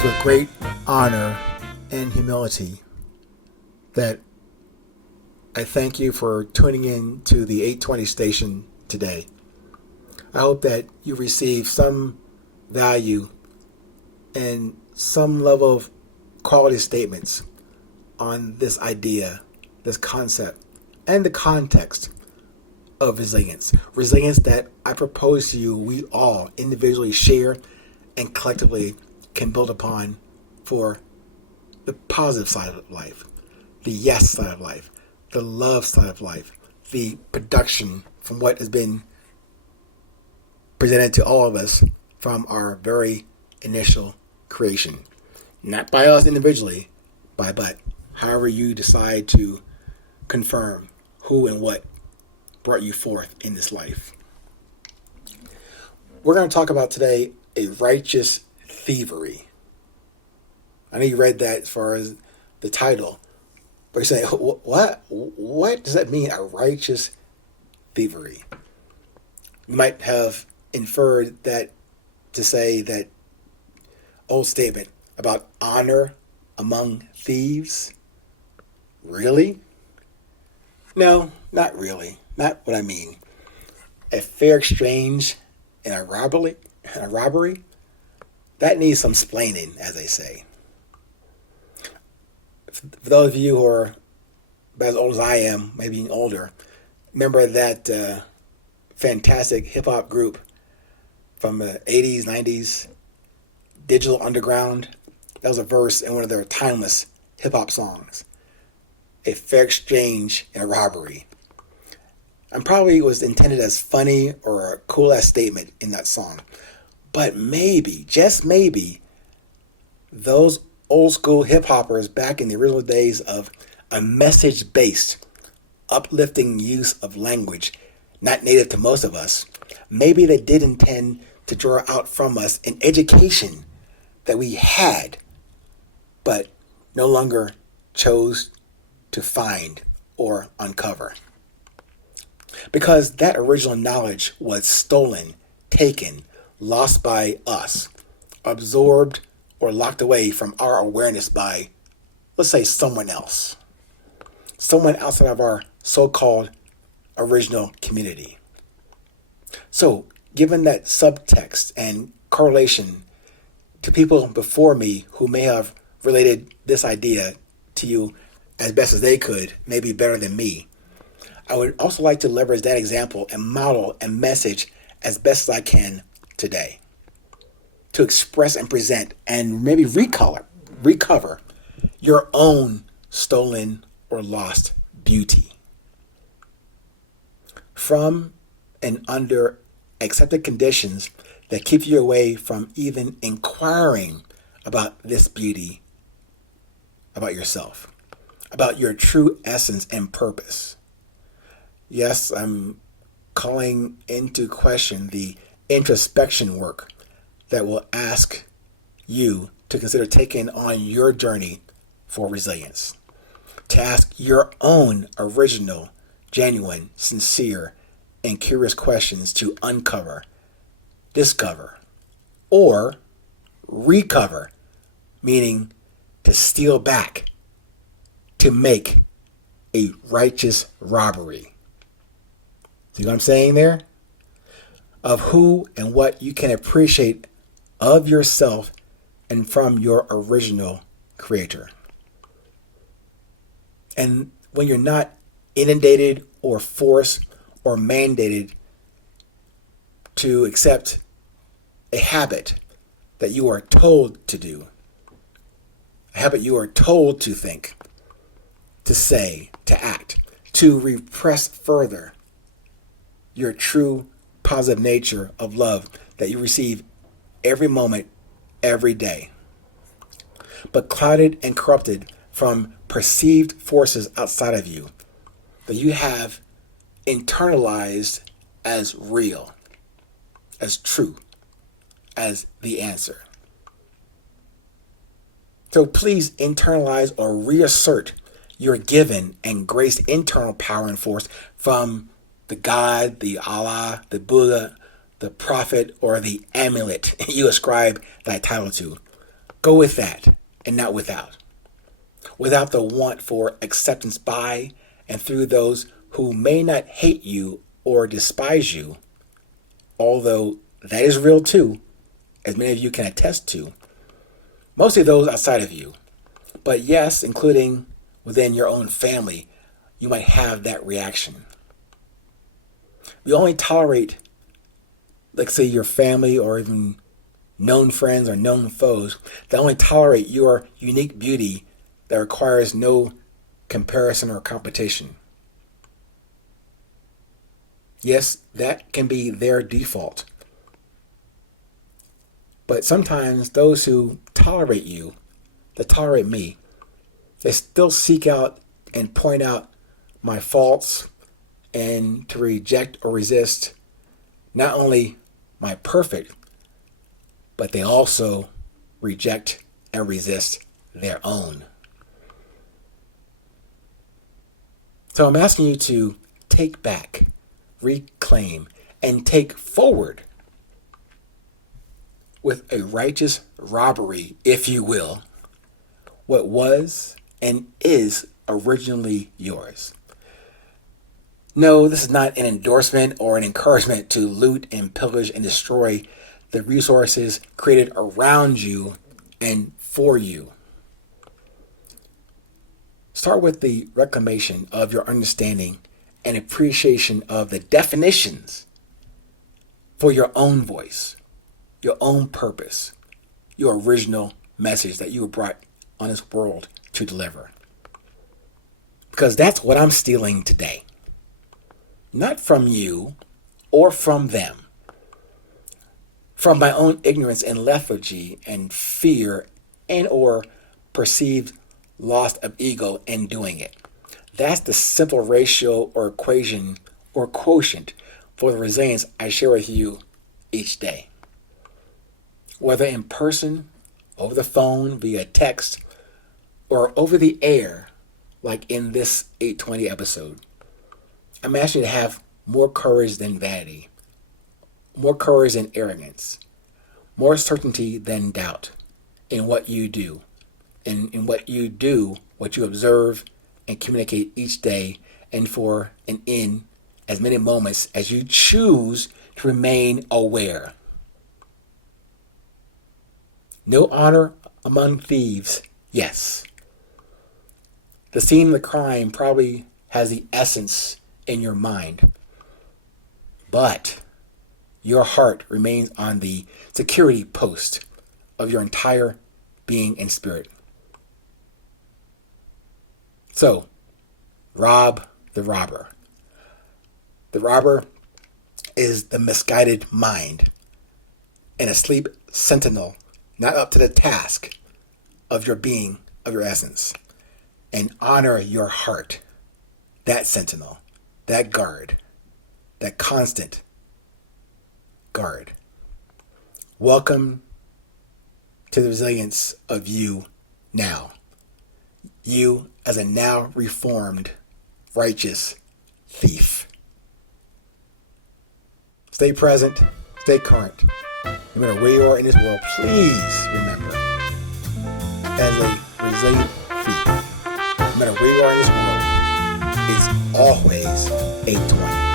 is with great honor and humility that I thank you for tuning in to the 820 station today. I hope that you receive some value and some level of quality statements on this idea, this concept, and the context of resilience. Resilience that I propose to you we all individually share and collectively can build upon for the positive side of life, the yes side of life, the love side of life, the production from what has been presented to all of us from our very initial creation. Not by us individually, but however you decide to confirm who and what brought you forth in this life. We're going to talk about today a righteous thievery. I know you read that as far as the title, but you're saying, what? What does that mean, a righteous thievery? You might have inferred that to say that old statement about honor among thieves. Really? No, not really. Not what I mean. A fair exchange in a robbery, that needs some splaining, as they say. For those of you who are about as old as I am, maybe older, remember that fantastic hip-hop group from the 80s, 90s, Digital Underground? That was a verse in one of their timeless hip-hop songs. A fair exchange in a robbery. And probably it was intended as funny or a cool-ass statement in that song. But maybe, just maybe, those old school hip-hoppers back in the original days of a message-based, uplifting use of language, not native to most of us, maybe they did intend to draw out from us an education that we had, but no longer chose to find or uncover. Because that original knowledge was stolen, taken, lost by us, absorbed or locked away from our awareness by, let's say, someone else. Someone outside of our so-called original community. So, given that subtext and correlation to people before me who may have related this idea to you as best as they could, maybe better than me, I would also like to leverage that example and model and message as best as I can today to express and present and maybe recover your own stolen or lost beauty from and under accepted conditions that keep you away from even inquiring about this beauty about yourself, about your true essence and purpose. Yes, I'm calling into question the introspection work that will ask you to consider taking on your journey for resilience, to ask your own original, genuine, sincere, and curious questions to uncover, discover, or recover, meaning to steal back, to make a righteous robbery. See what I'm saying there? Of who and what you can appreciate of yourself and from your original creator. And when you're not inundated or forced or mandated to accept a habit that you are told to do, a habit you are told to think, to say, to act, to repress further your true positive nature of love that you receive every moment, every day, but clouded and corrupted from perceived forces outside of you that you have internalized as real, as true, as the answer. So please internalize or reassert your given and graced internal power and force from the God, the Allah, the Buddha, the prophet, or the amulet you ascribe that title to. Go with that and not without. Without the want for acceptance by and through those who may not hate you or despise you, although that is real too, as many of you can attest to. Mostly those outside of you. But yes, including within your own family, you might have that reaction. We only tolerate, like say, your family or even known friends or known foes that only tolerate your unique beauty that requires no comparison or competition. Yes, that can be their default. But sometimes those who tolerate you, that tolerate me, they still seek out and point out my faults and to reject or resist not only my perfect, but they also reject and resist their own. So I'm asking you to take back, reclaim, and take forward with a righteous robbery, if you will, what was and is originally yours. No, this is not an endorsement or an encouragement to loot and pillage and destroy the resources created around you and for you. Start with the reclamation of your understanding and appreciation of the definitions for your own voice, your own purpose, your original message that you were brought on this world to deliver. Because that's what I'm stealing today. Not from you or from them. From my own ignorance and lethargy and fear and or perceived loss of ego in doing it. That's the simple ratio or equation or quotient for the resilience I share with you each day. Whether in person, over the phone, via text, or over the air, like in this 820 episode, I'm asking you to have more courage than vanity, more courage than arrogance, more certainty than doubt in what you do, in what you do, what you observe and communicate each day, and for and in as many moments as you choose to remain aware. No honor among thieves, yes. The scene of the crime probably has the essence in your mind, but your heart remains on the security post of your entire being and spirit. So, rob the robber. The robber is the misguided mind, an asleep sentinel not up to the task of your being, of your essence. And honor your heart, that sentinel, that guard, that constant guard. Welcome to the resilience of you now. You as a now reformed, righteous thief. Stay present, stay current. No matter where you are in this world, please remember, as a resilient thief, no matter where you are in this world, it's always 820.